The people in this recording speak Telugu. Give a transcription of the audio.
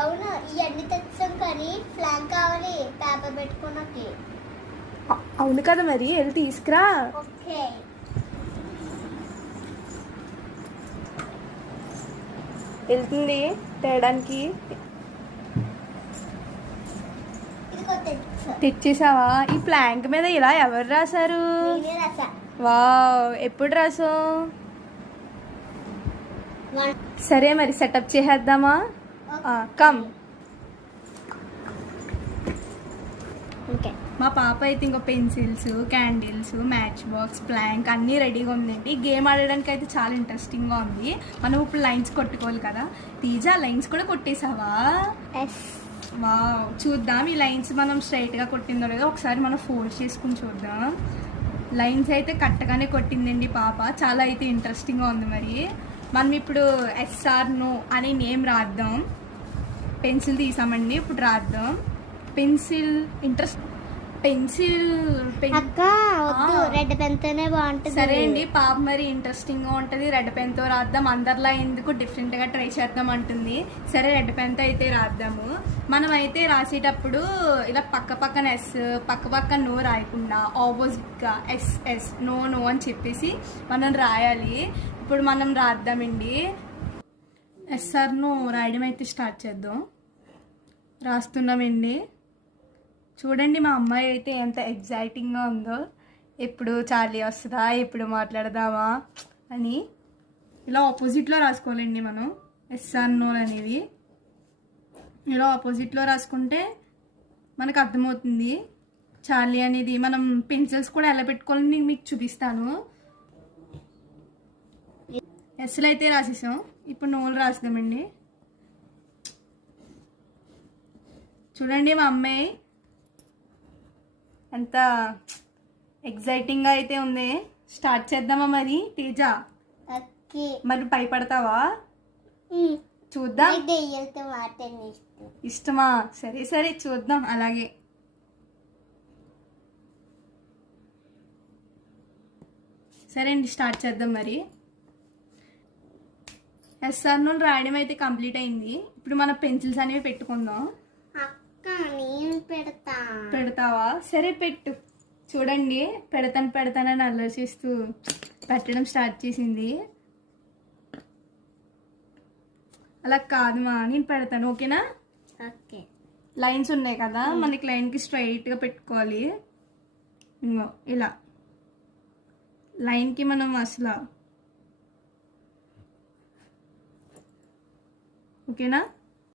అవును ఇవన్నీ తెచ్చాం కానీ ఫ్లాంక్ కావాలి పేపర్ పెట్టుకున్నకి. అవును కదా మరి వెళ్ళి తీసుకురా. ఓకే వెళ్తుంది తేయడానికి. తెచ్చేసావా? ఈ ప్లాంక్ మీద ఇలా ఎవరు రాశారు? వావ్, ఎప్పుడు రాసావు? సరే మరి సెటప్ చేసేద్దామా? కమ్. ఓకే మా పాప అయితే ఇంకో pencils, candles, match box, plank అన్నీ రెడీగా ఉందండి. గేమ్ ఆడడానికి అయితే చాలా ఇంట్రెస్టింగ్గా ఉంది. మనం ఇప్పుడు లైన్స్ కొట్టుకోవాలి కదా. తీజా లైన్స్ కూడా కొట్టేసావా? వావ్, చూద్దాం ఈ లైన్స్ మనం స్ట్రైట్గా కొట్టిందో లేదో ఒకసారి మనం ఫోల్డ్ చేసుకుని చూద్దాం. లైన్స్ అయితే కట్టగానే కొట్టిందండి పాప. చాలా అయితే ఇంట్రెస్టింగ్గా ఉంది. మరి మనం ఇప్పుడు ఎస్ఆర్ నో అనే నేమ్ రాద్దాం. పెన్సిల్ తీసామండి, ఇప్పుడు రాద్దాం. పెన్సిల్ రెడ్ పెన్ తోనే బాగుంటుంది. సరే అండి పాప మరి ఇంట్రెస్టింగ్ గా ఉంటది, రెడ్ పెన్ తో రాద్దాం. అందరిలా ఎందుకు డిఫరెంట్ గా ట్రై చేద్దాం అంటుంది. సరే రెడ్ పెన్ తో అయితే రాద్దాము. మనం అయితే రాసేటప్పుడు ఇలా పక్క పక్కన ఎస్, పక్క పక్కన నో రాయకుండా ఆపోజిట్ గా ఎస్ ఎస్ నో నో అని చెప్పేసి మనం రాయాలి. ఇప్పుడు మనం రాద్దామండి. ఎస్ఆర్ నో రాయడం అయితే స్టార్ట్ చేద్దాం. రాస్తున్నామండి. చూడండి మా అమ్మాయి అయితే ఎంత ఎగ్జైటింగ్గా ఉందో. ఎప్పుడు చార్లీ వస్తుందా, ఎప్పుడు మాట్లాడదామా అని. ఇలా ఆపోజిట్లో రాసుకోవాలండి మనం ఎస్ఆర్ నో అనేది. ఇలా ఆపోజిట్లో రాసుకుంటే మనకు అర్థమవుతుంది చార్లీ అనేది. మనం పెన్సిల్స్ కూడా ఎలా పెట్టుకోవాలని నేను మీకు చూపిస్తాను. ఎస్లు అయితే రాసేసాం, ఇప్పుడు నోలు రాస్తామండి. చూడండి మా అమ్మాయి ఎంత ఎగ్జైటింగ్గా అయితే ఉంది. స్టార్ట్ చేద్దామా మరి తేజ? మరి భయపడతావా? చూద్దాం. ఇష్టమా? సరే సరే చూద్దాం. అలాగే సరే అండి స్టార్ట్ చేద్దాం. మరి ఎస్ఆర్ నోన్ రాయడం అయితే కంప్లీట్ అయింది. ఇప్పుడు మన పెన్సిల్స్ అనేవి పెట్టుకుందాం. పెడతావా? సరే పెట్టు. చూడండి పెడతానని అల్లరి చేస్తూ పెట్టడం స్టార్ట్ చేసింది. అలా కాదు మా, నేను పెడతాను. ఓకేనా? ఓకే. లైన్స్ ఉన్నాయి కదా, మనకి లైన్కి స్ట్రైట్గా పెట్టుకోవాలి. ఇంకో ఇలా లైన్కి మనం అసలు. ఓకేనా?